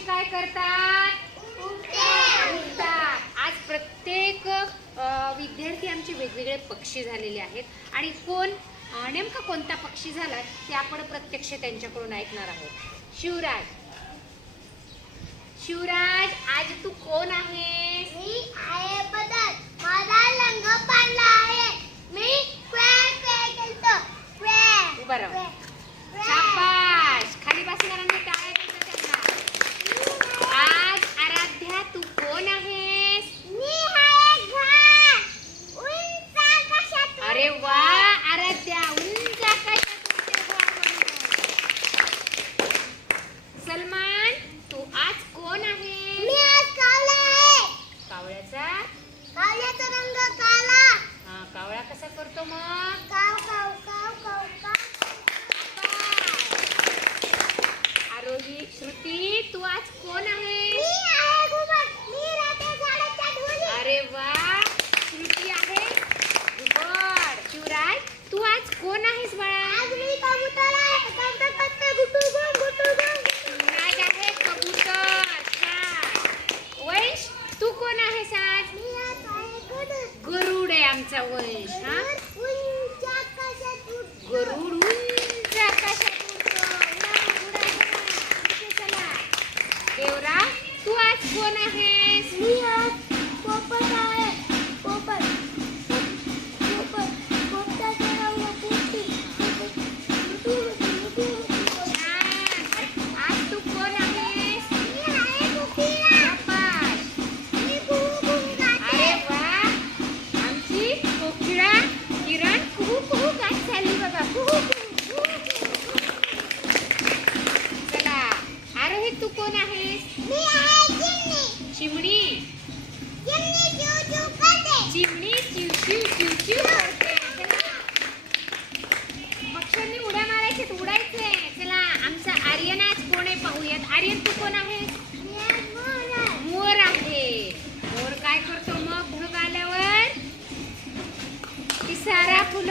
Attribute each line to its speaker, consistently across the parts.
Speaker 1: काय करतात? उडतात. आज प्रत्येक विद्यार्थी आमचे वेगवेगळे पक्षी झालेले आहेत. आणि कोण नेमका कोणता पक्षी झाला ते आपण प्रत्यक्ष त्यांच्याकडून ऐकणार आहोत. शिवराज. शिवराज आज तू कोण आहेस?
Speaker 2: मी आहे बदल. माझा रंग पांढरा आहे. मी क्वॅक क्वॅक खेळतो. क्वॅक
Speaker 1: उभा राहा. शाबाश खाली बसणाऱ्यांनी टाळ्या द्यायच्या त्यांना आज आराध्या तू कोण आहेस
Speaker 2: मी आहे घास उंच आकाशात
Speaker 1: अरे वा आराध्या उंच आकाशातून तेव्हा बनवतो. सलमान तू आज कोण आहे?
Speaker 2: मी आज कावळा आहे.
Speaker 1: कावळ्याचा?
Speaker 2: कावळ्याचा रंग काला.
Speaker 1: हा कावळा कसा करतो मग?
Speaker 2: काव काव काव काव काव.
Speaker 1: आरोही श्रुती तू आज कोण आहे
Speaker 2: घुबड मी राहते झाडाच्या ढोली
Speaker 1: अरे वा श्रुती आहे घुबड शिवराज तू आज कोण आहेस बाळा
Speaker 2: आज मी कबूतर आहे कबूतर कत्ते गुटू गुम गुटू गुम
Speaker 1: शिवराज आहे कबूतर छान वंश तू कोण आहेस आज
Speaker 2: मी आज आहे गरुड
Speaker 1: आमचा वंश हा. गरुड उंच आकाशात. देवराज तू आज कोण आहेस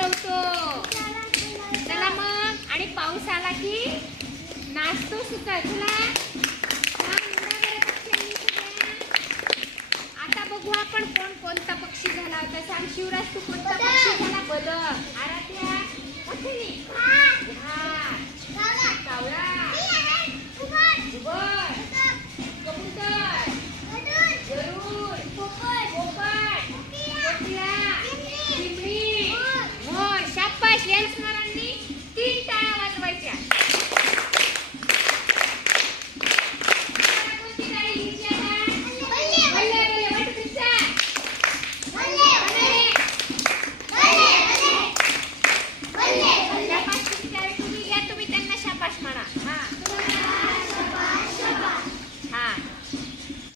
Speaker 1: पिसारा
Speaker 2: चला,
Speaker 1: मग. आणि पाऊस आला की नाचतो सुद्धा चला. आता बघू आपण कोण कोणता पक्षी झाला होता. सांग शिवराज तू कोणता पक्षी झाला? बदक clients